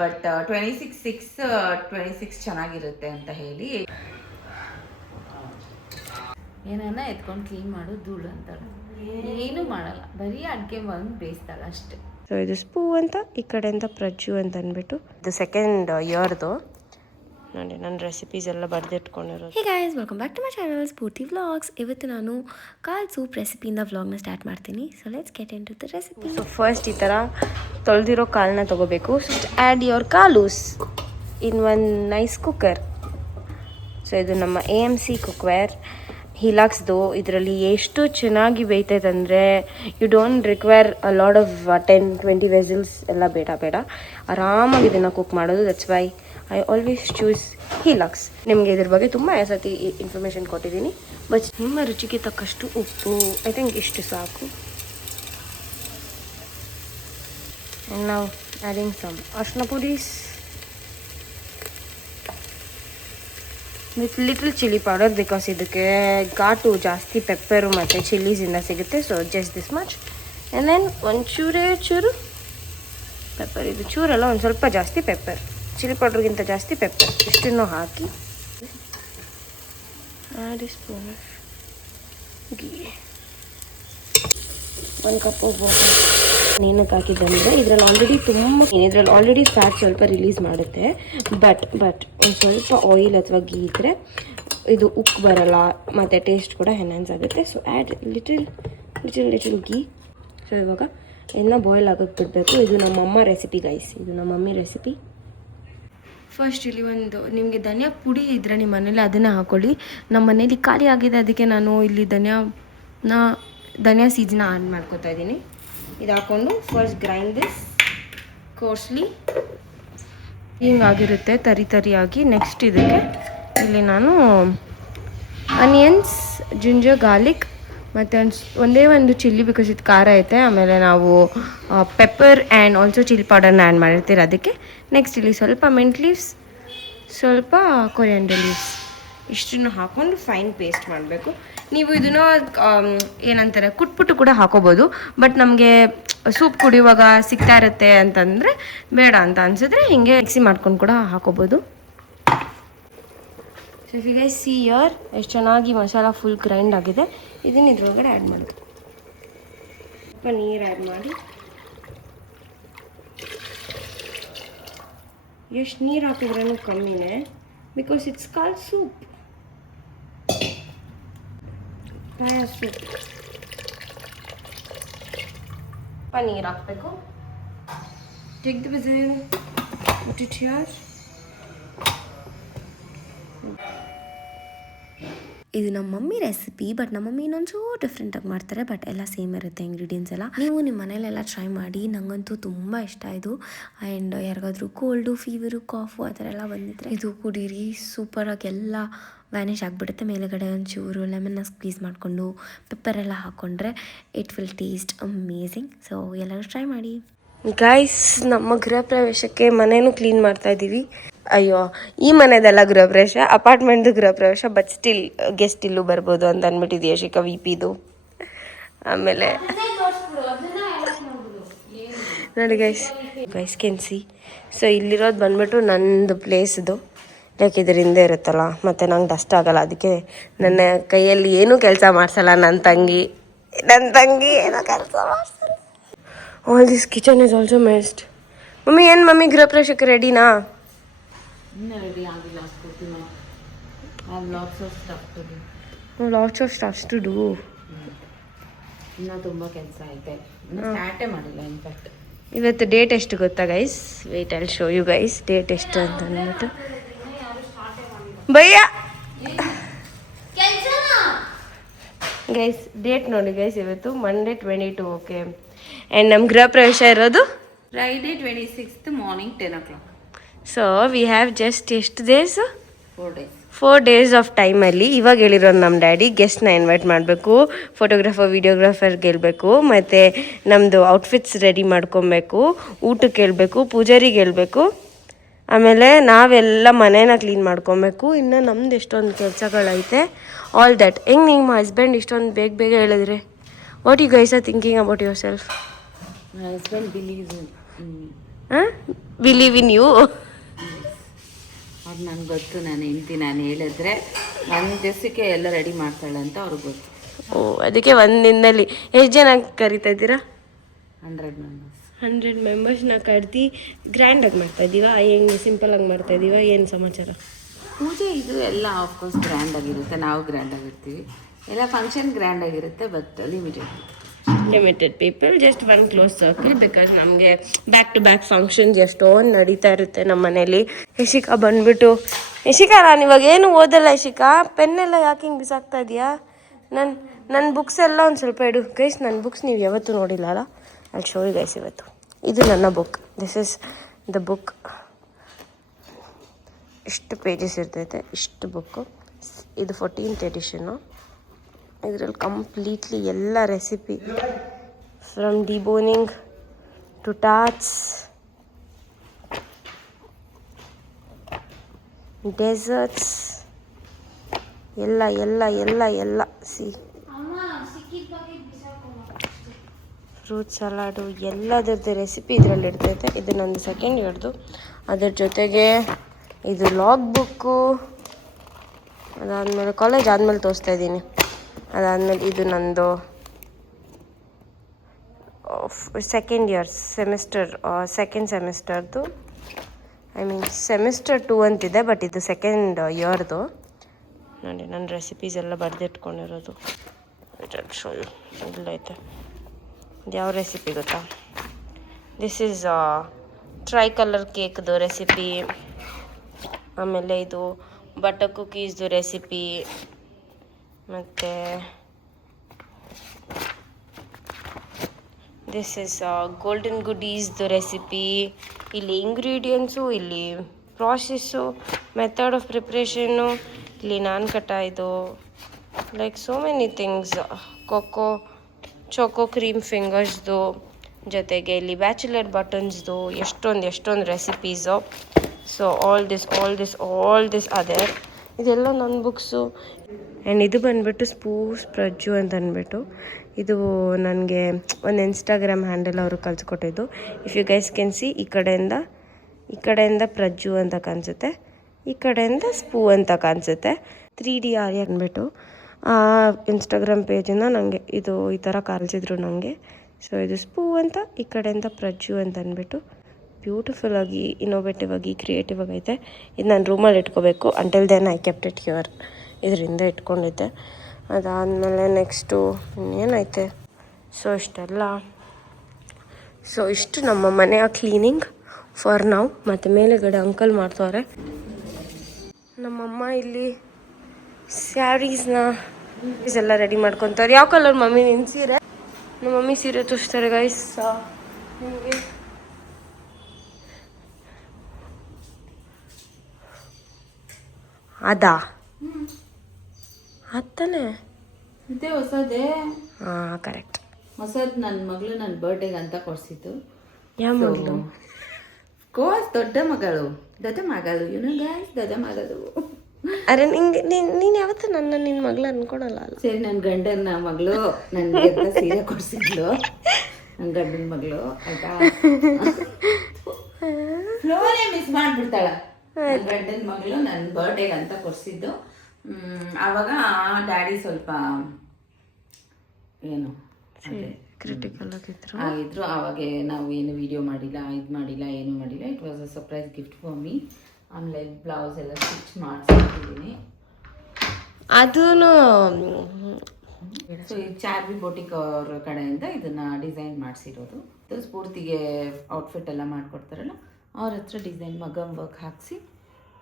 But 26 ಚೆನ್ನಾಗಿರುತ್ತೆ ಅಂತ ಹೇಳಿ ಏನನ್ನ ಎತ್ಕೊಂಡು ಕ್ಲೀನ್ ಮಾಡು ಧೂಳು ಅಂತಾರೆ. ಏನು ಮಾಡಲ್ಲ, ಬರೀ ಅಡುಗೆ ಬಂದು ಬೇಯಿಸ್ತಾಳೆ ಅಷ್ಟೇ. ಸೊ ಇದು ಸ್ಪೂ ಅಂತ, ಈ ಕಡೆಯಿಂದ ಪ್ರಜ್ಜು ಅಂತ ಅಂದ್ಬಿಟ್ಟು ಇದು ಸೆಕೆಂಡ್ ಇಯರ್ದು ನೋಡಿ. ನನ್ನ ರೆಸಿಪೀಸ್ ಎಲ್ಲ ಬರೆದಿಟ್ಕೊಂಡಿರೋದು. Hey guys, welcome back to my channel Spoorthi vlogs. ಇವತ್ತು ನಾನು ಕಾಲ್ ಸೂಪ್ ರೆಸಿಪಿಯಿಂದ ವ್ಲಾಗ್ನ ಸ್ಟಾರ್ಟ್ ಮಾಡ್ತೀನಿ. So let's get into the recipe. So first ಈ ಥರ ತೊಳೆದಿರೋ ಕಾಳನ್ನ ತೊಗೋಬೇಕು. ಆ್ಯಡ್ ಯುವರ್ ಕಾಲೂಸ್ in one nice cooker. So ಇದು ನಮ್ಮ AMC ಕುಕ್ವೇರ್ ಹಿಲಾಕ್ಸ್ದು. ಇದರಲ್ಲಿ ಎಷ್ಟು ಚೆನ್ನಾಗಿ ಬೇಯ್ತೈತೆ ಅಂದರೆ you don't require a lot of 10-20 vessels ಎಲ್ಲ ಬೇಡ. ಆರಾಮಾಗಿ ಇದನ್ನು ಕುಕ್ ಮಾಡೋದು. That's why I always choose Hilux. ನಿಮಗೆ ಇದ್ರ ಬಗ್ಗೆ ತುಂಬ ಸತಿ ಇನ್ಫಾರ್ಮೇಷನ್ ಕೊಟ್ಟಿದ್ದೀನಿ. ಬಟ್ ನಿಮ್ಮ ರುಚಿಗೆ ತಕ್ಕಷ್ಟು ಉಪ್ಪು, ಐ ಥಿಂಕ್ ಇಷ್ಟು ಸಾಕು. ಆ್ಯಂಡ್ ನಾವು ಆ್ಯಡಿಂಗ್ ಸಮ್ ಅರ್ಶಿನ ಪುಡೀಸ್ with little chilli powder because ಇದಕ್ಕೆ ಘಾಟು ಜಾಸ್ತಿ ಪೆಪ್ಪರು ಮತ್ತು ಚಿಲ್ಲೀಸಿಂದ ಸಿಗುತ್ತೆ. So just this much. And then ಚೂರು ಪೆಪ್ಪರ್. ಇದು ಚೂರಲ್ಲ, ಒಂದು ಸ್ವಲ್ಪ ಜಾಸ್ತಿ ಪೆಪ್ಪರ್, ಚಿಲ್ಲಿ ಪೌಡ್ರಿಗಿಂತ ಜಾಸ್ತಿ ಪೆಪ್ಪರ್. ಇಷ್ಟನ್ನು ಹಾಕಿ 1 ಸ್ಪೂನ್ ಗೀ, 1 ಕಪ್ ವಾಟರ್. ಏನಕ್ಕೆ ಹಾಕಿದ್ದಂದರೆ ಇದರಲ್ಲಿ ಆಲ್ರೆಡಿ ಫ್ಯಾಟ್ ಸ್ವಲ್ಪ ರಿಲೀಸ್ ಮಾಡುತ್ತೆ. ಬಟ್ ಒಂದು ಸ್ವಲ್ಪ ಆಯಿಲ್ ಅಥವಾ ಗೀ ಇದ್ದರೆ ಇದು ಉಪ್ಪು ಬರಲ್ಲ ಮತ್ತು ಟೇಸ್ಟ್ ಕೂಡ ಎನ್ಹಾನ್ಸ್ ಆಗುತ್ತೆ. So add little ghee. So ಇವಾಗ ಎಲ್ಲ ಬಾಯ್ಲ್ ಆಗೋಕ್ಕೆ ಬಿಡಬೇಕು. ಇದು ನಮ್ಮಮ್ಮ ರೆಸಿಪಿ ಗೈಸ್, ಇದು ನಮ್ಮ ಮಮ್ಮಿ ರೆಸಿಪಿ. ಫಸ್ಟ್ ಇಲ್ಲಿ ಒಂದು ನಿಮಗೆ ಧನಿಯಾ ಪುಡಿ ಇದ್ದರೆ ನಿಮ್ಮ ಮನೇಲಿ ಅದನ್ನು ಹಾಕ್ಕೊಳ್ಳಿ. ನಮ್ಮ ಮನೇಲಿ ಖಾಲಿ ಆಗಿದೆ, ಅದಕ್ಕೆ ನಾನು ಇಲ್ಲಿ ಧನಿಯಾ ಸೀಡ್ಸ್ನ ಆನ್ ಮಾಡ್ಕೊತಾ ಇದ್ದೀನಿ. ಇದು ಹಾಕ್ಕೊಂಡು ಫಸ್ಟ್ ಗ್ರೈಂಡ್ ದಿಸ್ ಕೋರ್ಸ್ಲಿ. ಹಿಂಗಾಗಿರುತ್ತೆ ತರಿಯಾಗಿ. ನೆಕ್ಸ್ಟ್ ಇದಕ್ಕೆ ಇಲ್ಲಿ ನಾನು ಆನಿಯನ್ಸ್, ಜಿಂಜರ್, ಗಾರ್ಲಿಕ್ ಮತ್ತು ಒಂದೇ ಒಂದು ಚಿಲ್ಲಿ ಬಿಕಾಸ್ ಇದು ಖಾರ ಐತೆ. ಆಮೇಲೆ ನಾವು ಪೆಪ್ಪರ್ ಆ್ಯಂಡ್ ಆಲ್ಸೋ ಚಿಲ್ಲಿ ಪೌಡರ್ನ ಆ್ಯಡ್ ಮಾಡಿರ್ತೀರ ಅದಕ್ಕೆ. ನೆಕ್ಸ್ಟ್ ಇಲ್ಲಿ ಸ್ವಲ್ಪ ಮೆಂಟ್ ಲೀವ್ಸ್, ಸ್ವಲ್ಪ ಕೊರಿಯಾಂಡರ್ ಲೀವ್ಸ್, ಇಷ್ಟನ್ನು ಹಾಕ್ಕೊಂಡು ಫೈನ್ ಪೇಸ್ಟ್ ಮಾಡಬೇಕು. ನೀವು ಇದನ್ನು ಏನಂತಾರೆ ಕುಟ್ಬಿಟ್ಟು ಕೂಡ ಹಾಕೋಬೋದು. ಬಟ್ ನಮಗೆ ಸೂಪ್ ಕುಡಿಯುವಾಗ ಸಿಗ್ತಾ ಇರುತ್ತೆ ಅಂತಂದರೆ ಬೇಡ ಅಂತ ಅನಿಸಿದ್ರೆ ಹೀಗೆ ಮಿಕ್ಸಿ ಮಾಡ್ಕೊಂಡು ಕೂಡ ಹಾಕೋಬೋದು. So if you guys see here ಎಷ್ಟು ಚೆನ್ನಾಗಿ ಮಸಾಲ ಫುಲ್ ಗ್ರೈಂಡ್ ಆಗಿದೆ. ಇದನ್ನು ಇದ್ರೊಳಗಡೆ ಆ್ಯಡ್ ಮಾಡೋದು. ಸ್ವಲ್ಪ ನೀರು ಆ್ಯಡ್ ಮಾಡಿ. ಎಷ್ಟು ನೀರು ಹಾಕಿದ್ರೂ ಕಮ್ಮಿನೇ because it's called soup. Soup ನೀರು ಹಾಕಬೇಕು. Take the whistle, put it here. ಇದು ನಮ್ಮ ಮಮ್ಮಿ ರೆಸಿಪಿ. ಬಟ್ ನಮ್ಮ ಮಮ್ಮಿ ಇನ್ನೊಂಚೂರು ಡಿಫ್ರೆಂಟಾಗಿ ಮಾಡ್ತಾರೆ. ಬಟ್ ಎಲ್ಲ ಸೇಮ್ ಇರುತ್ತೆ ಇಂಗ್ರೀಡಿಯೆಂಟ್ಸ್ ಎಲ್ಲ. ನೀವು ನಿಮ್ಮ ಮನೇಲೆಲ್ಲ ಟ್ರೈ ಮಾಡಿ. ನನಗಂತೂ ತುಂಬ ಇಷ್ಟ ಇದು. ಆ್ಯಂಡ್ ಯಾರಿಗಾದ್ರೂ ಕೋಲ್ಡು, ಫೀವರು, ಕಾಫು ಆ ಥರ ಎಲ್ಲ ಬಂದಿದ್ರೆ ಇದು ಕುಡೀರಿ. ಸೂಪರಾಗಿ ಎಲ್ಲ ವ್ಯಾನಿಷ್ ಆಗಿಬಿಡುತ್ತೆ. ಮೇಲುಗಡೆ ಒಂಚೂರು ಲೆಮನ್ನ ಸ್ಕ್ವೀಸ್ ಮಾಡಿಕೊಂಡು ಪೆಪ್ಪರೆಲ್ಲ ಹಾಕ್ಕೊಂಡ್ರೆ it will taste amazing. So ಎಲ್ಲರೂ ಟ್ರೈ ಮಾಡಿ ಗೈಸ್. ನಮ್ಮ ಗೃಹ ಪ್ರವೇಶಕ್ಕೆ ಮನೇನೂ ಕ್ಲೀನ್ ಮಾಡ್ತಾ ಇದ್ದೀವಿ. ಅಯ್ಯೋ, ಈ ಮನೆದೆಲ್ಲ ಗೃಹ ಪ್ರವೇಶ, ಅಪಾರ್ಟ್ಮೆಂಟ್ದು ಗೃಹ ಪ್ರವೇಶ. ಬಟ್ ಸ್ಟಿಲ್ ಗೆಸ್ಟ್ ಇಲ್ಲೂ ಬರ್ಬೋದು ಅಂತ ಅಂದ್ಬಿಟ್ಟಿದ್ವಿ ಯಶಿಕಾ VPದು. ಆಮೇಲೆ ನೋಡಿ ಗೈಸ್ ಕ್ಯಾನ್ ಸಿ. ಸೊ ಇಲ್ಲಿರೋದು ಬಂದ್ಬಿಟ್ಟು ನಂದು ಪ್ಲೇಸ್ದು. ಲೈಕ್ ಇದರಿಂದ ಇರುತ್ತಲ್ಲ, ಮತ್ತು ನಂಗೆ ಡಸ್ಟ್ ಆಗಲ್ಲ. ಅದಕ್ಕೆ ನನ್ನ ಕೈಯಲ್ಲಿ ಏನೂ ಕೆಲಸ ಮಾಡಿಸಲ್ಲ ನನ್ನ ತಂಗಿ ಏನೋ ಕೆಲಸ ಮಾಡಿಸಲ್ಲ. All this kitchen is also messed. Mummy ಗೃಹ ಪ್ರವೇಶಕ್ಕೆ ರೆಡಿನಾ? ಇನ್ನೂ ರೆಡಿ ಆಗಿಲ್ಲ. Lots of stuffs to do. ಇನ್ನೂ ತುಂಬ ಕೆಲಸ ಐತೆ, ಸ್ಟಾರ್ಟೇ ಮಾಡಿಲ್ಲ. ಇನ್ಫ್ಯಾಕ್ಟ್ ಇವತ್ತು ಡೇಟ್ ಎಷ್ಟು ಗೊತ್ತಾ guys? Wait I will show you guys date ಎಷ್ಟು ಅಂತ ಅಂದ್ಬಿಟ್ಟು. ಭಯ್ಯ ಗೈಸ್ ಡೇಟ್ ನೋಡಿ ಗೈಸ್, ಇವತ್ತು ಮಂಡೇ 22. ಓಕೆ. ಆ್ಯಂಡ್ ನಮ್ಮ ಗೃಹ ಪ್ರವೇಶ ಇರೋದು Friday 26th morning 10 o'clock. So we have just ಎಷ್ಟು ಡೇಸ್? 4 days. 4 days ಆಫ್ ಟೈಮಲ್ಲಿ ಇವಾಗ ಹೇಳಿರೋದು ನಮ್ಮ ಡ್ಯಾಡಿ ಗೆಸ್ಟ್ನ ಇನ್ವೈಟ್ ಮಾಡಬೇಕು, ಫೋಟೋಗ್ರಾಫರ್ ವಿಡಿಯೋಗ್ರಾಫರ್ಗೆ ಹೇಳ್ಬೇಕು, ಮತ್ತು ನಮ್ಮದು ಔಟ್ಫಿಟ್ಸ್ ರೆಡಿ ಮಾಡ್ಕೊಬೇಕು, ಊಟಕ್ಕೆ ಹೇಳ್ಬೇಕು, ಪೂಜಾರಿಗೆ ಹೇಳ್ಬೇಕು, ಆಮೇಲೆ ನಾವೆಲ್ಲ ಮನೇನ ಕ್ಲೀನ್ ಮಾಡ್ಕೊಬೇಕು. ಇನ್ನು ನಮ್ದು ಎಷ್ಟೊಂದು ಕೆಲಸಗಳೈತೆ. All that. ಹೆಂಗೆ ನಿಮ್ಮ ಹಸ್ಬೆಂಡ್ ಇಷ್ಟೊಂದು ಬೇಗ ಹೇಳಿದ್ರೆ what you guys are thinking about yourself? My husband believes in me. ಹಾಂ ಬಿಲೀವ್ ಇನ್ ಯು. ಅವ್ರು ನನಗೆ ಗೊತ್ತು, ನಾನು ಹೆಂಡ್ತಿ, ನಾನು ಹೇಳಿದ್ರೆ ಒಂದು ದಿವಸಕ್ಕೆ ಎಲ್ಲ ರೆಡಿ ಮಾಡ್ತಾಳೆ ಅಂತ ಅವ್ರಿಗೆ ಗೊತ್ತು. ಓ, ಅದಕ್ಕೆ ಒಂದು ದಿನದಲ್ಲಿ ಎಷ್ಟು ಜನ ಕರಿತಾ ಇದ್ದೀರಾ? 100 ಮೆಂಬರ್ಸ್. 100 ಮೆಂಬರ್ಸ್ನ ಕರೆದು ಗ್ರ್ಯಾಂಡಾಗಿ ಮಾಡ್ತಾ ಇದ್ದೀವಾ, ಹೆಂಗೆ ಸಿಂಪಲಾಗಿ ಮಾಡ್ತಾ ಇದ್ದೀವಾ, ಏನು ಸಮಾಚಾರ? ಪೂಜೆ ಇದು ಎಲ್ಲ ಆಫ್ಕೋರ್ಸ್ ಗ್ರ್ಯಾಂಡಾಗಿರುತ್ತೆ, ನಾವು ಗ್ರ್ಯಾಂಡಾಗಿರ್ತೀವಿ, ಎಲ್ಲ ಫಂಕ್ಷನ್ ಗ್ರ್ಯಾಂಡಾಗಿರುತ್ತೆ, but limited people, just one close circle. Because ನಮಗೆ ಬ್ಯಾಕ್ ಟು ಬ್ಯಾಕ್ ಫಂಕ್ಷನ್ಸ್ ಎಷ್ಟೊಂದು ನಡೀತಾ ಇರುತ್ತೆ ನಮ್ಮ ಮನೇಲಿ. ಯಶಿಕಾ ಬಂದ್ಬಿಟ್ಟು, ಯಶಿಕಾ ನಾನು ಇವಾಗ ಏನು ಓದಲ್ಲ ಯಶಿಕಾ, ಪೆನ್ನೆಲ್ಲ ಯಾಕೆ ಹಿಂಗೆ ಬಿಸಾಕ್ತಾ ಇದೆಯಾ? ನನ್ನ ಬುಕ್ಸ್ ಎಲ್ಲ ಒಂದು ಸ್ವಲ್ಪ ಇಡು ಗೈಸ್. ನನ್ನ ಬುಕ್ಸ್ ನೀವು ಯಾವತ್ತೂ ನೋಡಿಲ್ಲ ಅಲ್ಲ, ಅಲ್ಲಿ ಶೋ ಗೈಸ್ ಇವತ್ತು. ಇದು ನನ್ನ book, this is the book. ಇಷ್ಟು ಪೇಜಸ್ ಇರ್ತೈತೆ, ಇಷ್ಟು ಬುಕ್ಕು. ಇದು 14th ಎಡಿಷನ್ನು. ಇದರಲ್ಲಿ ಕಂಪ್ಲೀಟ್ಲಿ ಎಲ್ಲ recipe, from deboning to tarts, desserts, ಎಲ್ಲ ಎಲ್ಲ ಎಲ್ಲ ಎಲ್ಲ ಸಿ ಫ್ರೂಟ್ ಸಲಾಡು ಎಲ್ಲದರದ್ದು ರೆಸಿಪಿ ಇದರಲ್ಲಿ ಇರ್ತೈತೆ. ಇದು ನಂದು ಸೆಕೆಂಡ್ ಇಯರ್ದು. ಅದ್ರ ಜೊತೆಗೆ ಇದು ಲಾಗ್ ಬುಕ್ಕು. ಅದಾದಮೇಲೆ ಕಾಲೇಜ್ ಆದಮೇಲೆ ತೋರಿಸ್ತಾ ಇದ್ದೀನಿ. ಅದಾದಮೇಲೆ ಇದು ನಂದು ಸೆಕೆಂಡ್ ಇಯರ್ ಸೆಕೆಂಡ್ ಸೆಮಿಸ್ಟರ್ದು, ಐ ಮೀನ್ ಸೆಮಿಸ್ಟರ್ 2 ಅಂತಿದೆ, ಬಟ್ ಇದು ಸೆಕೆಂಡ್ ಇಯರ್ದು. ನೋಡಿ ನನ್ನ ರೆಸಿಪೀಸ್ ಎಲ್ಲ ಬರೆದಿಟ್ಕೊಂಡಿರೋದು. ಶೋ ಎಲ್ಲ ಐತೆ. ಇದು ಯಾವ ರೆಸಿಪಿ ಗೊತ್ತಾ? ದಿಸ್ ಈಸ್ ಟ್ರೈ ಕಲರ್ ಕೇಕ್ದು ರೆಸಿಪಿ. ಆಮೇಲೆ ಇದು ಬಟರ್ ಕುಕೀಸ್ದು ರೆಸಿಪಿ. ಮತ್ತು ದಿಸ್ ಇಸ್ ಗೋಲ್ಡನ್ ಗುಡೀಸ್ದು ರೆಸಿಪಿ. ಇಲ್ಲಿ ಇಂಗ್ರೀಡಿಯೆಂಟ್ಸು, ಇಲ್ಲಿ ಪ್ರಾಸೆಸ್ಸು, ಮೆಥಡ್ ಆಫ್ ಪ್ರಿಪ್ರೇಷನ್ನು, ಇಲ್ಲಿ ನಾನ್ ಕಟ್ಟ ಇದು, like so many things. Choco cream ಫಿಂಗರ್ಸ್ದು, ಜೊತೆಗೆ ಇಲ್ಲಿ ಬ್ಯಾಚುಲರ್ ಬಟನ್ಸ್ದು, ಎಷ್ಟೊಂದು ರೆಸಿಪೀಸು. ಸೊ ಆಲ್ ದಿಸ್ ಅದೇ. ಇದೆಲ್ಲ ನನ್ನ ಬುಕ್ಸು. ಆ್ಯಂಡ್ ಇದು ಬಂದುಬಿಟ್ಟು ಸ್ಪೂಸ್ ಪ್ರಜ್ಜು ಅಂತ ಅಂದ್ಬಿಟ್ಟು, ಇದು ನನಗೆ ಒಂದು ಇನ್ಸ್ಟಾಗ್ರಾಮ್ ಹ್ಯಾಂಡಲ್ ಅವರು ಕಳಿಸ್ಕೊಟ್ಟಿದ್ದು. If you guys can see, ಈ ಕಡೆಯಿಂದ ಪ್ರಜ್ಜು ಅಂತ ಕಾಣಿಸುತ್ತೆ, ಈ ಕಡೆಯಿಂದ ಸ್ಪೂ ಅಂತ ಕಾಣಿಸುತ್ತೆ. 3D ಆರ್ಯ ಅಂದ್ಬಿಟ್ಟು ಆ ಇನ್ಸ್ಟಾಗ್ರಾಮ್ ಪೇಜನ್ನು ನನಗೆ ಇದು ಈ ಥರ ಕಳಿಸಿದ್ರು ನನಗೆ. ಸೊ ಇದು ಸ್ಪೂ ಅಂತ, ಈ ಕಡೆಯಿಂದ ಪ್ರಜ್ಜು ಅಂತ ಅಂದ್ಬಿಟ್ಟು ಬ್ಯೂಟಿಫುಲ್ ಆಗಿ, ಇನ್ನೋವೇಟಿವ್ ಆಗಿ, ಕ್ರಿಯೇಟಿವ್ ಆಗೈತೆ. ಇದು ನಾನು ರೂಮಲ್ಲಿ ಇಟ್ಕೋಬೇಕು. Until then I kept it here. ಇದರಿಂದ ಇಟ್ಕೊಂಡಿದ್ದೆ. ಅದಾದಮೇಲೆ ನೆಕ್ಸ್ಟು ಇನ್ನೇನೈತೆ. ಸೊ ಇಷ್ಟು ನಮ್ಮ ಮನೆಯ ಕ್ಲೀನಿಂಗ್ ಫಾರ್ ನಾವು. ಮತ್ತು ಮೇಲೆಗಡೆ ಅಂಕಲ್ ಮಾಡ್ತವ್ರೆ. ನಮ್ಮಮ್ಮ ಇಲ್ಲಿ ಸ್ಯಾರೀಸ್ನ ಎಲ್ಲ ರೆಡಿ ಮಾಡ್ಕೊತಾರೆ. ಯಾವ ಕಲರ್ ಮಮ್ಮಿ ನಿನ್ನ ಸೀರೆ? ನಮ್ಮ ಮಮ್ಮಿ ಸೀರೆ ತೋರಿಸ್ತಾರೆ ಗೈಸ್ ನಿಮಗೆ. ಅದಾ ಅತ್ತಾನೆ ಇದೇ ಹೊಸದೇ. ಹಾಂ ಕರೆಕ್ಟ್. ಹೊಸದು ನನ್ನ ಮಗಳು ನನ್ನ ಬರ್ಡೇಗೆ ಅಂತ ಕೊಡಿಸಿದ್ದು. ಯಾವ ಮಗಳು? ಕೋಸ್ ದೊಡ್ಡ ಮಗಳು ಗಾಯ್ಸ್, ದೊಡ್ಡ ಮಗಳು. ಅರೆ ನೀನು ಯಾವತ್ತೂ ನಿನ್ನ ಮಗಳು ಅನ್ಕೊಳಲ್ಲ ಅಲ್ಲ? ಸರಿ, ನನ್ನ ಗಂಡನ ಮಗಳು ನನಗೆ ಅಂತ ಸೀರೆ ಕೊಡಿಸಿದ್ಲು. ನನ್ನ ಗಂಡನ ಮಗಳು ಆಯ್ತಾ, ಫ್ಲೋನೇ ಮಿಸ್ ಮಾಡಿಬಿಡ್ತಾಳ. ನನ್ನ ಗಂಡನ ಮಗಳು ನನ್ನ ಬರ್ಡೇಗೆ ಅಂತ ಕೊಡಿಸಿದ್ದು. ಆವಾಗ ಡ್ಯಾಡಿ ಸ್ವಲ್ಪ ಏನು ಕ್ರಿಟಿಕಲ್ ಆಗಿದ್ರು. ಆವಾಗ ನಾವು ಏನು ವಿಡಿಯೋ ಮಾಡಿಲ್ಲ, ಏನು ಮಾಡಿಲ್ಲ. It was a surprise gift for me. ಆಮೇಲೆ ಬ್ಲೌಸ್ ಎಲ್ಲ ಸ್ಟಿಚ್ ಮಾಡಿಸಿದ್ದೀನಿ. ಅದೂ ಸೊ ಈ ಚಾರ್ವಿ ಬೋಟಿಕ್ ಅವ್ರ ಕಡೆಯಿಂದ ಇದನ್ನ ಡಿಸೈನ್ ಮಾಡಿಸಿರೋದು. ಸ್ಫೂರ್ತಿಗೆ ಔಟ್ಫಿಟ್ ಎಲ್ಲ ಮಾಡಿಕೊಡ್ತಾರಲ್ಲ, ಅವ್ರ ಹತ್ರ ಡಿಸೈನ್ ಮಗಮ್ ವರ್ಕ್ ಹಾಕಿಸಿ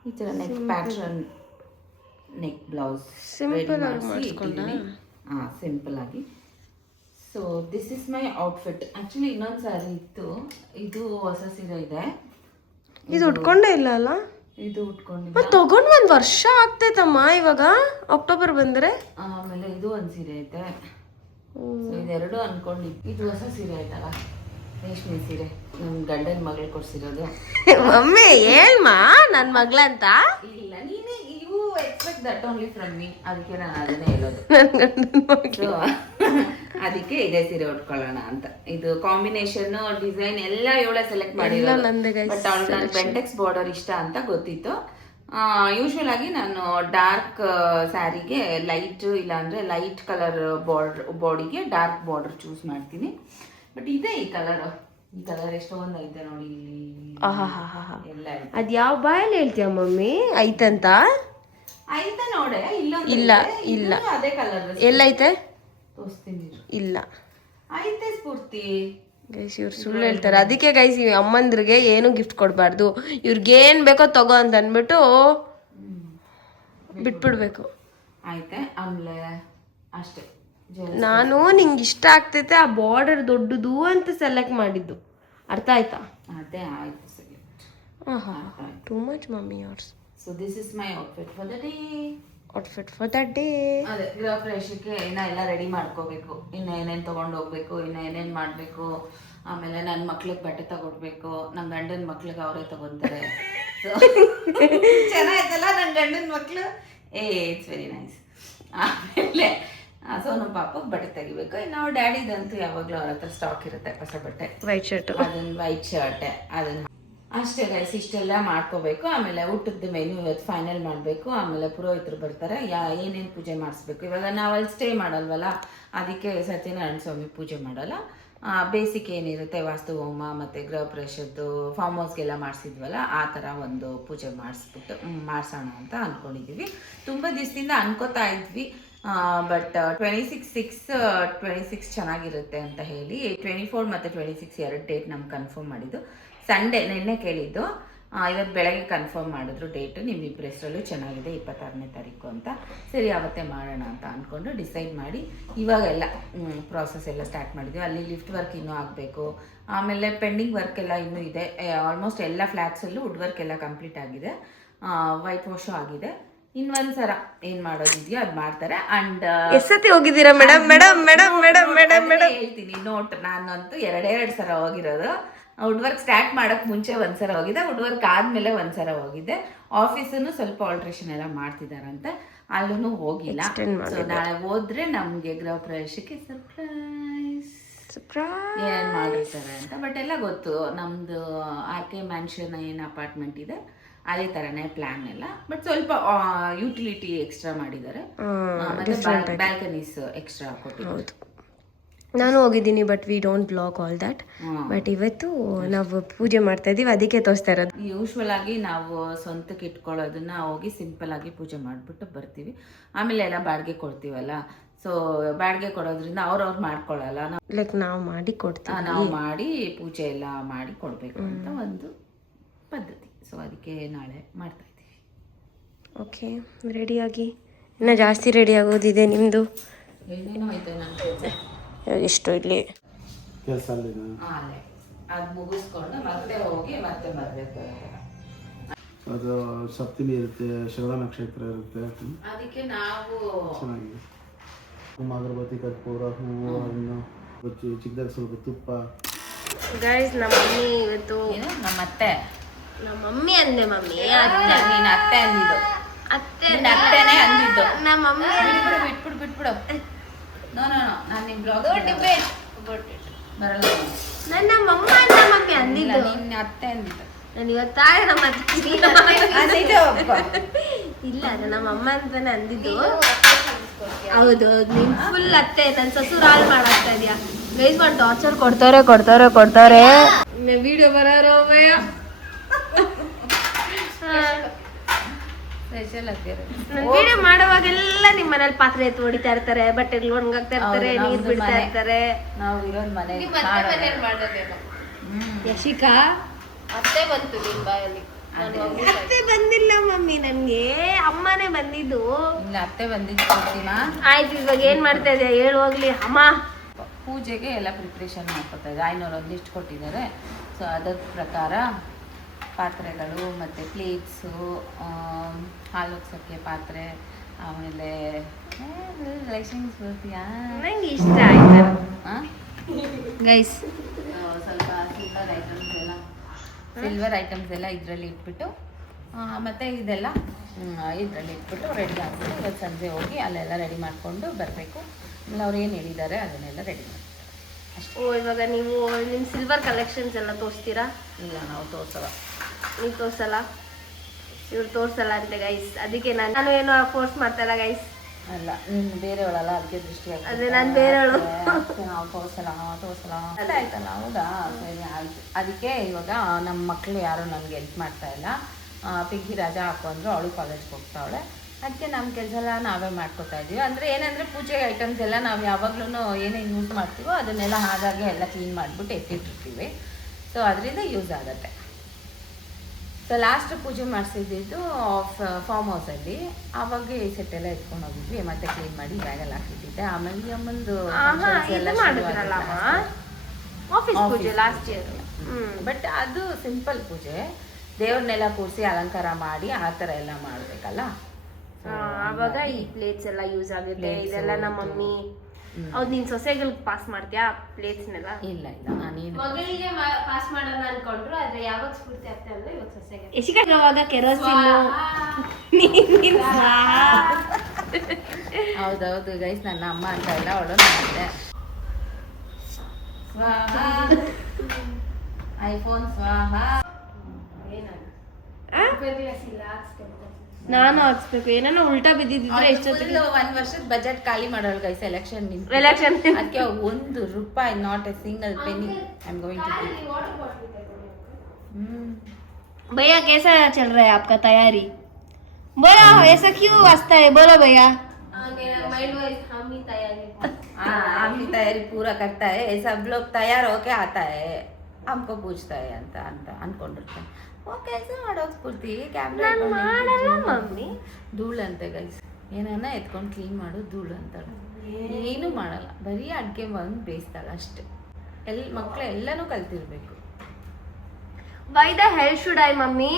ಈ ಥರ neck pattern neck blouse simple ಆಗಿ ಮಾಡಿಸ್ಕೊಂಡೆ. ಹಾಂ, ಸಿಂಪಲ್ ಆಗಿ. So this is my outfit. Actually ಇನ್ನೊಂದು ಸ್ಯಾರಿ ಇತ್ತು, ಇದು ಹೊಸ ಸೀರೆ ಇದೆ. ಇದು ಉಟ್ಕೊಂಡೇ ಇಲ್ಲ ಅಲ್ಲ? ಇದು ಉಟ್ಕೊಂಡಿದ್ದೆ. ಮತ್ತೆ ತಗೊಂಡು 1 ವರ್ಷ ಆಗ್ತೈತಮ್ಮ, ಇವಾಗ ಅಕ್ಟೋಬರ್ ಬಂದರೆ. ಆಮೇಲೆ ಇದು ಒಂದು ಸೀರೆ ಐತೆ. ಇದೆರಡು ಅನ್ಕೊಂಡಿದ್ದು. ಇದು ಹೊಸ ಸೀರೆ ಆಯ್ತಲ್ಲ, ರೇಷ್ಮೆ ಸೀರೆ, ನಮ್ಮ ಗಂಡನ ಮಗಳು ಕೊಡ್ಸಿರೋದು. ಮಮ್ಮಿ ಹೇಳ್ಮ ನನ್ನ ಮಗಳಂತ. ಇಲ್ಲ, ನೀನು you expect that only from me. ಅದಕ್ಕೆ ನಾನು ಅದನ್ನೇ ಹೇಳೋದು. ನನ್ನ ಗಂಡನ ಮಗಳು ಅದಕ್ಕೆ ಇದೇ ಸೀರೆ ಉಟ್ಕೊಳ್ಳೋಣ ಅಂತ. ಇದು ಕಾಂಬಿನೇಷನ್ ಡಿಸೈನ್ ಎಲ್ಲ ಇವಳೆ ಸೆಲೆಕ್ಟ್ ನಂದೇ ಮಾಡಿರೋದು. ಬಟ್ ಅವಳು ನನ್ನ ಬೆಂಟೆಕ್ಸ್ ಬಾರ್ಡರ್ ಇಷ್ಟ ಅಂತ ಗೊತ್ತಿತ್ತು. ಯೂಶ್ವಲ್ ಆಗಿ ನಾನು ಡಾರ್ಕ್ ಸ್ಯಾರಿಗೆ ಲೈಟ್ ಇಲ್ಲಾಂದ್ರೆ ಲೈಟ್ ಕಲರ್ ಬಾಡಿಗೆ ಡಾರ್ಕ್ ಬಾರ್ಡರ್ ಚೂಸ್ ಮಾಡ್ತೀನಿ. ಬಟ್ ಇದೆ ಈ ಕಲರ್ ಎಷ್ಟೊಂದು ಐತೆ ನೋಡಿ ಇಲ್ಲಿ ಎಲ್ಲ. ಅದ್ ಯಾವ ಬಾಯಲ್ಲಿ ಹೇಳ್ತೀಯ ಮಮ್ಮಿ ಐತಂತ? ಐತೆ ನೋಡೆ. ಇಲ್ಲ ಇಲ್ಲ ಅದೇ ಕಲರ್ ಎಲ್ಲೈತೆ ತೋರಿಸ್ತೀನಿ. ಇಲ್ಲ ಐತೆ ಸ್ಫೂರ್ತಿ. ಗೈಸ್ ಇವ್ರು ಸುಳ್ಳು ಹೇಳ್ತಾರೆ. ಅದಕ್ಕೆ ಗೈಸ್ ಈ ಅಮ್ಮಂದ್ರಿಗೆ ಏನು ಗಿಫ್ಟ್ ಕೊಡಬಾರ್ದು. ಇವ್ರಿಗೆ ಏನ್ ಬೇಕೋ ತಗೋ ಅಂತ ಅಂದ್ಬಿಟ್ಟು ಬಿಟ್ಬಿಡ್ಬೇಕು. ಆಯ್ತೆ ಆಮೇಲೆ ಅಷ್ಟೇ. ನಾನು ನಿಂಗೆ ಇಷ್ಟ ಆಗ್ತೈತೆ ಆ ಬಾರ್ಡರ್ ದೊಡ್ಡದು ಅಂತ ಸೆಲೆಕ್ಟ್ ಮಾಡಿದ್ದು. ಅರ್ಥ ಆಯ್ತಾ? ಅದೇ ಆಯ್ತು ಸರಿ. Too much mummy yours. So this is my outfit for the day. ಅದೇ ಗೃಹ ಪ್ರವೇಶಕ್ಕೆ ಎಲ್ಲ ರೆಡಿ ಮಾಡ್ಕೋಬೇಕು. ಇನ್ನು ಏನೇನು ತೊಗೊಂಡು ಹೋಗ್ಬೇಕು, ಇನ್ನು ಏನೇನು ಮಾಡಬೇಕು. ಆಮೇಲೆ ನನ್ನ ಮಕ್ಳಿಗೆ ಬಟ್ಟೆ ತಗೊಡ್ಬೇಕು. ನನ್ನ ಗಂಡನ ಮಕ್ಳಿಗೆ ಅವರೇ ತಗೊತಾರೆ. ಚೆನ್ನಾಯ್ತಲ್ಲ ನನ್ನ ಗಂಡನ ಮಕ್ಳು. It's very nice. ಆಮೇಲೆ ಸೋನು ಪಾಪಗೆ ಬಟ್ಟೆ ತೆಗಿಬೇಕು. ಇನ್ನು ಅವ್ರ ಡ್ಯಾಡಿದಂತೂ ಯಾವಾಗಲೂ ಅವ್ರ ಹತ್ರ ಸ್ಟಾಕ್ ಇರುತ್ತೆ ಹೊಸ ಬಟ್ಟೆ. ವೈಟ್ ಶರ್ಟ್, ಅದನ್ನ ವೈಟ್ ಶರ್ಟ್ ಅದನ್ನ ಅಷ್ಟೇ ಗೈಸ್. ಇಷ್ಟೆಲ್ಲ ಮಾಡ್ಕೋಬೇಕು. ಆಮೇಲೆ ಊಟದ ಮೆನು ಇವತ್ತು ಫೈನಲ್ ಮಾಡಬೇಕು. ಆಮೇಲೆ ಪುರೋಹಿತರು ಬರ್ತಾರೆ. ಏನೇನು ಪೂಜೆ ಮಾಡಿಸ್ಬೇಕು. ಇವಾಗ ನಾವು ಅಲ್ಲಿ ಸ್ಟೇ ಮಾಡಲ್ವಲ್ಲ, ಅದಕ್ಕೆ ಸತ್ಯನಾರಾಯಣ ಸ್ವಾಮಿ ಪೂಜೆ ಮಾಡಲ್ಲ. ಬೇಸಿಕ್ ಏನಿರುತ್ತೆ ವಾಸ್ತು ಹೋಮ ಮತ್ತು ಗೃಹ ಪ್ರವೇಶದ್ದು ಫಾರ್ಮ್ ಹೌಸ್ಗೆಲ್ಲ ಮಾಡಿಸಿದ್ವಲ್ಲ ಆ ಥರ ಒಂದು ಪೂಜೆ ಮಾಡಿಸೋಣ ಅಂತ ಅಂದ್ಕೊಂಡಿದ್ದೀವಿ. ತುಂಬ ದಿವಸದಿಂದ ಅನ್ಕೋತಾ ಇದ್ವಿ. ಬಟ್ 26 ಚೆನ್ನಾಗಿರುತ್ತೆ ಅಂತ ಹೇಳಿ 24 ಮತ್ತು 26 ಎರಡು ಡೇಟ್ ನಮ್ಗೆ ಕನ್ಫರ್ಮ್ ಮಾಡಿದ್ದು. ಸಂಡೇ ನಿನ್ನೆ ಕೇಳಿದ್ದು, ಇವತ್ತು ಬೆಳಗ್ಗೆ ಕನ್ಫರ್ಮ್ ಮಾಡಿದ್ರು ಡೇಟು. ನಿಮ್ಮಿಬ್ಬರ ಹೆಸರಲ್ಲೂ ಚೆನ್ನಾಗಿದೆ 26ನೇ ತಾರೀಕು ಅಂತ. ಸರಿ ಅವತ್ತೇ ಮಾಡೋಣ ಅಂತ ಅಂದ್ಕೊಂಡು ಡಿಸೈಡ್ ಮಾಡಿ ಇವಾಗೆಲ್ಲ ಪ್ರಾಸೆಸ್ ಎಲ್ಲ ಸ್ಟಾರ್ಟ್ ಮಾಡಿದ್ವಿ. ಅಲ್ಲಿ ಲಿಫ್ಟ್ ವರ್ಕ್ ಇನ್ನೂ ಆಗಬೇಕು. ಆಮೇಲೆ ಪೆಂಡಿಂಗ್ ವರ್ಕ್ ಎಲ್ಲ ಇನ್ನೂ ಇದೆ. ಆಲ್ಮೋಸ್ಟ್ ಎಲ್ಲ ಫ್ಲ್ಯಾಟ್ಸಲ್ಲೂ ವುಡ್ ವರ್ಕ್ ಎಲ್ಲ ಕಂಪ್ಲೀಟ್ ಆಗಿದೆ. ವೈಟ್ ವಾಶು ಆಗಿದೆ. ಇನ್ನೊಂದ್ಸರ ಏನ್ ಮಾಡೋದಿದೆಯೋ ಅದು ಮಾಡ್ತಾರೆ. ಅಂಡ್ ಎಷ್ಟೊತ್ತಿ ಹೋಗಿದ್ದೀರಾ ಮೇಡಮ್? ಹೇಳ್ತೀನಿ ನೋಟ್. ನಾನಂತೂ ಎರಡೆರಡು ಸಲ ಹೋಗಿರೋದು. ವುಡ್ ವರ್ಕ್ ಸ್ಟಾರ್ಟ್ ಮಾಡಕ್ ಮುಂಚೆ ಒಂದ್ಸಲ ಹೋಗಿದ್ದೆ, ವುಡ್ ವರ್ಕ್ ಆದ್ಮೇಲೆ ಒಂದ್ಸಲ ಹೋಗಿದ್ದೆ. ಆಫೀಸನ್ನು ಸ್ವಲ್ಪ ಆಲ್ಟ್ರೇಷನ್ ಎಲ್ಲ ಮಾಡ್ತಿದಾರಂತೆ, ಅಲ್ಲೂ ಹೋಗಿಲ್ಲ. ಸೊ ನಾಳೆ ಹೋದ್ರೆ ನಮ್ಗೆ ಗೃಹ ಪ್ರವೇಶಕ್ಕೆ ಸರ್ಪ್ರೈಸ್ ಏನ್ ಮಾಡಿರ್ತಾರೆ ಅಂತ. ಬಟ್ ಎಲ್ಲ ಗೊತ್ತು, ನಮ್ದು RK ಮ್ಯಾನ್ಷನ್ ಏನು ಅಪಾರ್ಟ್ಮೆಂಟ್ ಇದೆ ಅದೇ ತರನೇ ಪ್ಲಾನ್ ಎಲ್ಲ. ಬಟ್ ಸ್ವಲ್ಪ ಯುಟಿಲಿಟಿ ಎಕ್ಸ್ಟ್ರಾ ಮಾಡಿದ್ದಾರೆ. ಮತ್ತೆ ಬ್ಯಾಲ್ಕನೀಸ್ ಎಕ್ಸ್ಟ್ರಾ ಕೊಟ್ಟಿದ್ದಾರೆ. ನಾನು ಹೋಗಿದ್ದೀನಿ, but we don't blog all that. But ಇವತ್ತು ನಾವು ಪೂಜೆ ಮಾಡ್ತಾ ಇದೀವಿ, ಅದಕ್ಕೆ ತೋರಿಸ್ತಾ ಇರೋದು. ಯೂಶ್ವಲ್ ಆಗಿ ನಾವು ಸ್ವಂತಕ್ಕೆ ಇಟ್ಕೊಳ್ಳೋದನ್ನ ಹೋಗಿ ಸಿಂಪಲ್ ಆಗಿ ಪೂಜೆ ಮಾಡಿಬಿಟ್ಟು ಬರ್ತೀವಿ. ಆಮೇಲೆ ಎಲ್ಲ ಬಾಡಿಗೆ ಕೊಡ್ತೀವಲ್ಲ, ಸೊ ಬಾಡಿಗೆ ಕೊಡೋದ್ರಿಂದ ಅವ್ರವ್ರು ಮಾಡ್ಕೊಳ್ಳಲ್ಲ. ಲೈಕ್ ನಾವು ಮಾಡಿ ಕೊಡ್ತೀವಿ, ನಾವು ಮಾಡಿ ಪೂಜೆ ಎಲ್ಲ ಮಾಡಿ ಕೊಡಬೇಕು ಅಂತ ಒಂದು ಪದ್ಧತಿ. ಸೊ ಅದಕ್ಕೆ ನಾಳೆ ಮಾಡ್ತಾ ಇದ್ದೀವಿ. ಓಕೆ, ರೆಡಿಯಾಗಿ ಇನ್ನೂ ಜಾಸ್ತಿ ರೆಡಿ ಆಗೋದಿದೆ ನಿಮ್ಮದು. ಏನೇನೋ ಐತೆ ನನ್ನ ಕೆಲಸ. ಎಷ್ಟು ಇಲ್ಲಿ ಕೆಲಸ ಅದು ಮುಗಿಸ್ಕೊಂಡು ಮತ್ತೆ ಹೋಗಿ ಮತ್ತೆ ಬರಬೇಕು. ಅದು ಸಪ್ತಮಿ ಇರುತ್ತೆ, ಶ್ರವಣ ನಕ್ಷತ್ರ ಇರುತ್ತೆ. ಅದಕ್ಕೆ ನಾವು ಚೆನ್ನಾಗಿದೆ. ಅಗರಬತ್ತಿ, ಕರ್ಪೂರ, ಹೂವು, ಹಣ್ಣು, ಚಿಕ್ಕದಾಗ ಸ್ವಲ್ಪ ತುಪ್ಪ. ಗೈಸ್, ನಮ್ಮ ಮಮ್ಮಿ ಇವತ್ತು ನಮ್ಮ ಅತ್ತೆ, ನಮ್ಮ ಮಮ್ಮಿ ಅಂದೆ. ಮಮ್ಮಿ ನೀನು ಅತ್ತೆ ಅಂದಿದ್ದು, ಅತ್ತೆನೇ ಅಂದಿದ್ದು. ನಮ್ಮ ಮಮ್ಮಿ ಬಿಟ್ಬಿಡು. ನೋ ನಾನು ನಿಮ್ಮ ಬ್ಲಾಗ್ ಬರಲ್ಲ. ನನ್ನ ಮಮ್ಮ ಅಂತ ಮಮ್ಮಿ ಅಂದಿದ್ದು, ನಿನ್ನ ಅತ್ತೆ ಅಂದಿದ್ದು. ನಾನು ಇವತ್ತಾಗ ನಮ್ಮ ಇಲ್ಲ, ನಮ್ಮ ಅಮ್ಮ ಅಂತಾನೆ ಅಂದಿದ್ದು. ಹೌದು, ನೀನ್ ಫುಲ್ ಅತ್ತೆ, ನನ್ನ ಸಸುರ ಹಾಳು ಮಾಡಾಕ್ತಾ ಇದೆಯಾ. ಗೈಸ್ ಒಂದು ಟಾರ್ಚರ್ ಕೊಡ್ತಾರೆ. ವಿಡಿಯೋ ಬರೋರು ವಿಡಿಯೋ ಮಾಡುವಾಗೆಲ್ಲ ನಿಮ್ಮ ಮನೇಲಿ ಪಾತ್ರೆ ಎತ್ತು ಹೊಡಿತಾ ಇರ್ತಾರೆ, ಬಟ್ಟೆಗಳು ಒಣಗಾಕ್ತಾ ಇರ್ತಾರೆ, ನೀರ್ ಬಿಡ್ತಾ ಇರ್ತಾರೆ. ನಾವು ಇರೋದ್ ಮನೆ ಯಶಿಕಾ ಅತ್ತೆ ಬಂತು ನಿನ್ ಬಾಯಲ್ಲಿ. ಅತ್ತೆ ಬಂದಿಲ್ಲ ಮಮ್ಮಿ, ನನ್ಗೆ ಅಮ್ಮನೇ ಬಂದಿದ್ದು. ಇಲ್ಲ, ಅತ್ತೆ ಬಂದಿದ್ದು. ಆಯ್ತು, ಇವಾಗ ಏನ್ ಮಾಡ್ತಾ ಇದೆಯಾ ಹೇಳು ಹೋಗ್ಲಿ. ಅಮ್ಮ ಪೂಜೆಗೆ ಎಲ್ಲ ಪ್ರಿಪ್ರೇಷನ್ ಮಾಡ್ಕೊತಾ ಇದೆ. 500 ಒಂದು ಲಿಸ್ಟ್ ಕೊಟ್ಟಿದ್ದಾರೆ. ಸೊ ಅದರ ಪ್ರಕಾರ ಪಾತ್ರೆಗಳು ಮತ್ತು ಪ್ಲೇಟ್ಸು, ಹಾಲು ಉಗ್ಸೋಕ್ಕೆ ಪಾತ್ರೆ, ಆಮೇಲೆ ಲೈಸೆನ್ಸ್ ಬರ್ತೀಯಾ, ನಂಗೆ ಇಷ್ಟ ಆಯ್ತು ಗೈಸ್. ಸ್ವಲ್ಪ ಸಿಲ್ವರ್ ಐಟಮ್ಸ್ ಎಲ್ಲ ಇದರಲ್ಲಿ ಇಟ್ಬಿಟ್ಟು ಮತ್ತು ಇದೆಲ್ಲ ಇದರಲ್ಲಿ ಇಟ್ಬಿಟ್ಟು ರೆಡಿ ಆಗಿಬಿಟ್ಟು ಇವತ್ತು ಸಂಜೆ ಹೋಗಿ ಅಲ್ಲೆಲ್ಲ ರೆಡಿ ಮಾಡಿಕೊಂಡು ಬರಬೇಕು. ಆಮೇಲೆ ಅವ್ರು ಏನು ಹೇಳಿದ್ದಾರೆ ಅದನ್ನೆಲ್ಲ ರೆಡಿ ಮಾಡಿ. ಓ ಇವಾಗ ನೀವು ನಿಮ್ಮ ಸಿಲ್ವರ್ ಕಲೆಕ್ಷನ್ಸ್ ಎಲ್ಲ ತೋರಿಸ್ತೀರಾ? ಇಲ್ಲ ನಾವು ತೋರಿಸಲ್ಲ. ನೀವು ತೋರಿಸಲ್ಲ, ಇವ್ರು ತೋರಿಸಲ್ಲ ಅಂತೆ ಗೈಸ್. ಅದಕ್ಕೆ ನಾನು ಏನೋ ಫೋರ್ಸ್ ಮಾಡ್ತಾಯಿಲ್ಲ ಗೈಸ್. ಅಲ್ಲ ನೀನು ಬೇರೆಯವಳಲ್ಲ, ಅದಕ್ಕೆ ದೃಷ್ಟಿ ಅದೇ ನಾನು ಬೇರೆಯವಳು. ನಾವು ತೋರಿಸಲ್ಲ ಆಯ್ತಲ್ಲ. ಹೌದಾ, ಸರಿ ಆಯಿತು. ಅದಕ್ಕೆ ಇವಾಗ ನಮ್ಮ ಮಕ್ಕಳು ಯಾರು ನನಗೆ ಹೆಲ್ಪ್ ಮಾಡ್ತಾ ಇಲ್ಲ. ಪಿಂಕಿ ರಜಾ ಹಾಕು ಅಂದರು, ಅವಳು ಕಾಲೇಜ್ಗೆ ಹೋಗ್ತಾವಳೆ. ಅದಕ್ಕೆ ನಮ್ಮ ಕೆಲಸ ಎಲ್ಲ ನಾವೇ ಮಾಡ್ಕೊತಾ ಇದ್ದೀವಿ. ಅಂದರೆ ಏನಂದರೆ ಪೂಜೆ ಐಟಮ್ಸ್ ಎಲ್ಲ ನಾವು ಯಾವಾಗ್ಲೂ ಏನೇನು ಯೂಸ್ ಮಾಡ್ತೀವೋ ಅದನ್ನೆಲ್ಲ ಹಾಗಾಗಿ ಎಲ್ಲ ಕ್ಲೀನ್ ಮಾಡಿಬಿಟ್ಟು ಎತ್ತಿಟ್ಟಿರ್ತೀವಿ. ಸೊ ಅದರಿಂದ ಯೂಸ್ ಆಗುತ್ತೆ. ಸೊ ಲಾಸ್ಟ್ ಪೂಜೆ ಮಾಡಿಸಿದ್ದು ಫಾರ್ಮ್ ಹೌಸಲ್ಲಿ. ಆವಾಗ ಈ ಸೆಟ್ ಎಲ್ಲ ಎತ್ಕೊಂಡು ಹೋಗಿದ್ವಿ, ಮತ್ತೆ ಕ್ಲೀನ್ ಮಾಡಿ ಬ್ಯಾಗಲ್ಲಿ ಹಾಕಿಟ್ಟಿದ್ದೆ. ಆಮೇಲೆ ಅಮ್ಮಂದು ಆಫೀಸ್ ಪೂಜೆ ಲಾಸ್ಟ್ ಇಯರ್. ಬಟ್ ಅದು ಸಿಂಪಲ್ ಪೂಜೆ, ದೇವ್ರನ್ನೆಲ್ಲ ಕೂರಿಸಿ ಅಲಂಕಾರ ಮಾಡಿ ಆ ಥರ ಎಲ್ಲ ಮಾಡಬೇಕಲ್ಲ. ಆವಾಗ ಈ ಪ್ಲೇಟ್ಸ್ ಎಲ್ಲ ಯೂಸ್ ಆಗುತ್ತೆ. ಇದೆಲ್ಲ ನಮ್ಮ ಮಮ್ಮಿ. ಹೌದು, ನೀನ್ ಸೊಸೆಗಳಿಗೆ ಪಾಸ್ ಮಾಡ್ತೀಯಾ ಪ್ಲೇಟ್ಸ್ನೆಲ್ಲ? ಇಲ್ಲ ನಾನೇನು ಮಗಳಿಗೆ ಪಾಸ್ ಮಾಡೋಣ ಅನ್ಕೊಂಡ್ರು, ಆದ್ರೆ ಯಾವಾಗ ಸ್ಫೂರ್ತಿ ಆಗ್ತಾ ಅಂದ್ರೆ ಇವಾಗ ಸೊಸೆಗೆ. ಇವಾಗ ಕೆರೋಸಿನ್. ಹೌದೌದು ಗೈಸ್, ನನ್ನ ಅಮ್ಮ ಅಂತ ಇಲ್ಲ, ಅವಳು ಮಾಡಿದೆ. ಸ್ವಾಹ ಐಫೋನ್ ಸ್ವಾಹ. ನಾನು ಹಾಕ್ಸ್ಬೇಕು. ಏನಾನ ಉಲ್ಟಾ ಬಿದ್ದಿದ್ರೆ ಎಷ್ಟೊತ್ತಿಗೆ 1 ವರ್ಷದ ಬಜೆಟ್ ಖಾಲಿ ಮಾಡೋಳು ಗೈಸ್. ಎಲೆಕ್ಷನ್ ಅದಕ್ಕೆ ₹1 not a single penny I am going to give. भैया कैसा चल रहा है आपका तैयारी? बोला ऐसा क्यों हंसता है? बोलो भैया. हम ही तैयारी पूरा करता है, सब लोग तैयार होके आता है, हमको पूछता है ಅಂತ ಅನ್ಕೊಂಡಿರ್ತಾರೆ. ಕೆಲಸ ಮಾಡೋದು ಸ್ಫೂರ್ತಿ ಕ್ಯಾಮ್ರಾ ಮಮ್ಮಿ ಧೂಳಂತೆ ಗೈಸ್. ಏನಾನ ಎತ್ಕೊಂಡು ಕ್ಲೀನ್ ಮಾಡೋದು ಧೂಳು ಅಂತಾಳೆ. ಏನೂ ಮಾಡಲ್ಲ, ಬರೀ ಅಡುಗೆ ಬಂದು ಬೇಯಿಸ್ತಾಳೆ ಅಷ್ಟೆ. ಮಕ್ಕಳು ಎಲ್ಲನೂ ಕಲ್ತಿರ್ಬೇಕು. Why the hell should I mummy?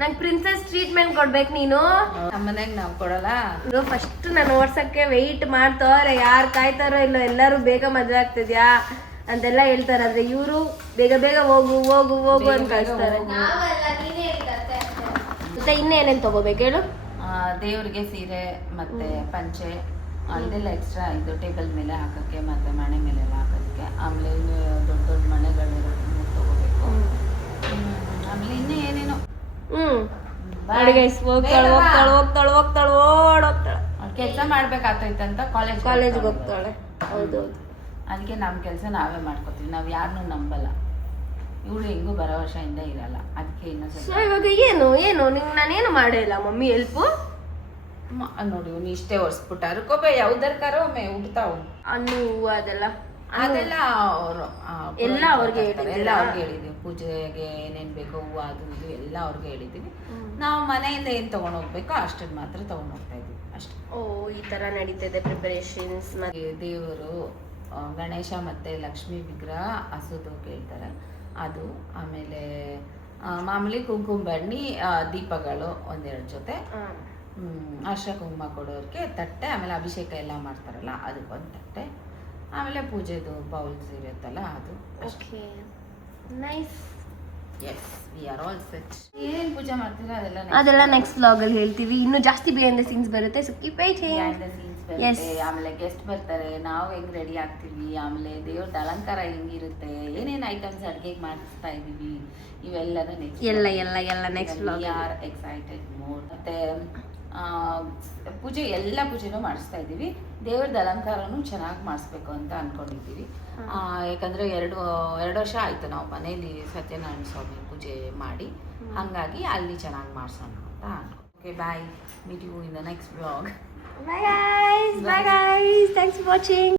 ನಂಗೆ ಪ್ರಿನ್ಸೆಸ್ ಟ್ರೀಟ್ಮೆಂಟ್ ಕೊಡ್ಬೇಕು ನೀನು. ನಮ್ಮ ಮನೆಗೆ ನಾವು ಕೊಡಲ್ಲ. ಫಸ್ಟ್ ನಾನು ಓಡ್ಸಕ್ಕೆ ವೆಯ್ಟ್ ಮಾಡ್ತವ್ರೆ, ಯಾರು ಕಾಯ್ತಾರೋ ಇಲ್ಲೋ, ಎಲ್ಲರೂ ಬೇಗ ಮದುವೆ ಆಗ್ತಿದ್ಯಾ ಅಂತೆಲ್ಲ ಹೇಳ್ತಾರೆ. ಆದ್ರೆ ಇವರು ಬೇಗ ಬೇಗ ಹೋಗು ಹೋಗು ಹೋಗು ಅಂತ ಕಳಿಸ್ತಾರೆ. ಮತ್ತೆ ಇನ್ನೇನೇನು ತಗೋಬೇಕು ಹೇಳು? ದೇವ್ರಿಗೆ ಸೀರೆ ಮತ್ತೆ ಪಂಚೆ, ಇದೆಲ್ಲ ಎಕ್ಸ್ಟ್ರಾ ಇದು ಟೇಬಲ್ ಮೇಲೆ ಹಾಕೋಕ್ಕೆ ಮತ್ತೆ ಮಣೆ ಮೇಲೆಲ್ಲ ಹಾಕೋದಕ್ಕೆ. ಆಮೇಲೆ ಇನ್ನು ದೊಡ್ಡ ದೊಡ್ಡ ಮಣೆಗಳು ತಗೋಬೇಕು. ಆಮೇಲೆ ಇನ್ನೂ ಏನೇನೋ ಕೆಲಸ ಮಾಡ್ಬೇಕಾಗ್ತೈತಂತ ಕಾಲೇಜ್ಗೆ ಹೋಗ್ತಾಳೆ. ಹೌದೌದು, ಅದಕ್ಕೆ ನಮ್ಮ ಕೆಲಸ ನಾವೇ ಮಾಡ್ಕೋತೀವಿ. ನಾವು ಯಾರನ್ನೂ ನಂಬಲ್ಲ. ಇವಳು ಹೆಂಗೂ ಭರವಸೆಯಿಂದ ಇರಲ್ಲ, ಅದಕ್ಕೆ ಇನ್ನೊಂದ್ಸಲ. ಇವಾಗ ಏನು ನಾನೇನು ಮಾಡಿಲ್ಲ ಮಮ್ಮಿ ಹೆಲ್ಪು. ನೋಡಿ ಇವ್ನು ಇಷ್ಟೇ ಒರೆಸ್ಬಿಟ್ಟ ರುಕೋಬೆ ಯಾವ್ದಾರ ಕರೋ ಮೇ ಉಡ್ತಾವು ಹಣ್ಣು ಹೂವು ಅದೆಲ್ಲ ಅವರು ಎಲ್ಲ ಅವ್ರಿಗೆ ಹೇಳಿದ್ವಿ. ಪೂಜೆಗೆ ಏನೇನು ಬೇಕೋ ಹೂವು ಅದು ಇದು ಎಲ್ಲ ಅವ್ರಿಗೆ ಹೇಳಿದ್ದೀವಿ. ನಾವು ಮನೆಯಿಂದ ಏನು ತೊಗೊಂಡು ಹೋಗ್ಬೇಕೋ ಅಷ್ಟನ್ನು ಮಾತ್ರ ತೊಗೊಂಡು ಹೋಗ್ತಾ ಇದ್ವಿ ಅಷ್ಟೇ. ಓ, ಈ ಥರ ನಡೀತದೆ ಪ್ರಿಪರೇಷನ್ಸ್. ದೇವರು ಗಣೇಶ ಮತ್ತು ಲಕ್ಷ್ಮೀ ವಿಗ್ರಹ ಹಸುದು ಕೇಳ್ತಾರೆ ಅದು. ಆಮೇಲೆ ಮಾಮೂಲಿ ಕುಂಕುಮ ಬಣ್ಣಿ ದೀಪಗಳು 1-2 ಜೊತೆ, ಅರ್ಶಿನ ಕುಂಕುಮ ಕೊಡೋರಿಗೆ ತಟ್ಟೆ, ಆಮೇಲೆ ಅಭಿಷೇಕ ಎಲ್ಲ ಮಾಡ್ತಾರಲ್ಲ ಅದಕ್ಕೊಂದು ತಟ್ಟೆ, ಆಮೇಲೆ ಪೂಜೆದು ಬೌಲ್ಸ್ ಇರುತ್ತಲ್ಲ ಅದು. Okay, nice. Yes, we are all set. ಏನೇನು ಪೂಜೆ ಮಾಡ್ತೀರಾ ಅದೆಲ್ಲ ನೆಕ್ಸ್ಟ್ ವ್ಲಾಗಲ್ಲಿ ಹೇಳ್ತೀವಿ. ಇನ್ನೂ ಜಾಸ್ತಿ ಬಿಹೈಂಡ್ ದ ಸೀನ್ಸ್ ಬರುತ್ತೆ, ಸೊ ಕೀಪ್ ವೈಟಿಂಗ್. ಆಮೇಲೆ ಗೆಸ್ಟ್ ಬರ್ತಾರೆ, ನಾವು ಹೆಂಗ್ ರೆಡಿ ಆಗ್ತೀವಿ, ಆಮೇಲೆ ದೇವ್ರದ್ದು ಅಲಂಕಾರ ಹೆಂಗಿರುತ್ತೆ, ಏನೇನು ಐಟಮ್ಸ್ ಅಡುಗೆಗೆ ಮಾಡಿಸ್ತಾ ಇದೀವಿ, ಇವೆಲ್ಲನೂ ನೆಕ್ಸ್ಟ್ ಎಲ್ಲ next vlog. Are excited more. ಮತ್ತೆ ಎಲ್ಲ ಪೂಜೆನೂ ಮಾಡಿಸ್ತಾ ಇದ್ದೀವಿ. ದೇವ್ರದ್ದು ಅಲಂಕಾರನೂ ಚೆನ್ನಾಗಿ ಮಾಡಿಸ್ಬೇಕು ಅಂತ ಅಂದ್ಕೊಂಡಿದ್ದೀವಿ. ಯಾಕಂದರೆ 2 ವರ್ಷ ಆಯಿತು ನಾವು ಮನೇಲಿ ಸತ್ಯನಾರಾಯಣ ಸ್ವಾಮಿ ಪೂಜೆ ಮಾಡಿ, ಹಾಗಾಗಿ ಅಲ್ಲಿ ಚೆನ್ನಾಗಿ ಮಾಡಿಸೋಣ ಅಂತ ಅನ್ಕೊ. Okay, bye. Meet you in the next vlog. Bye guys. Thanks for watching.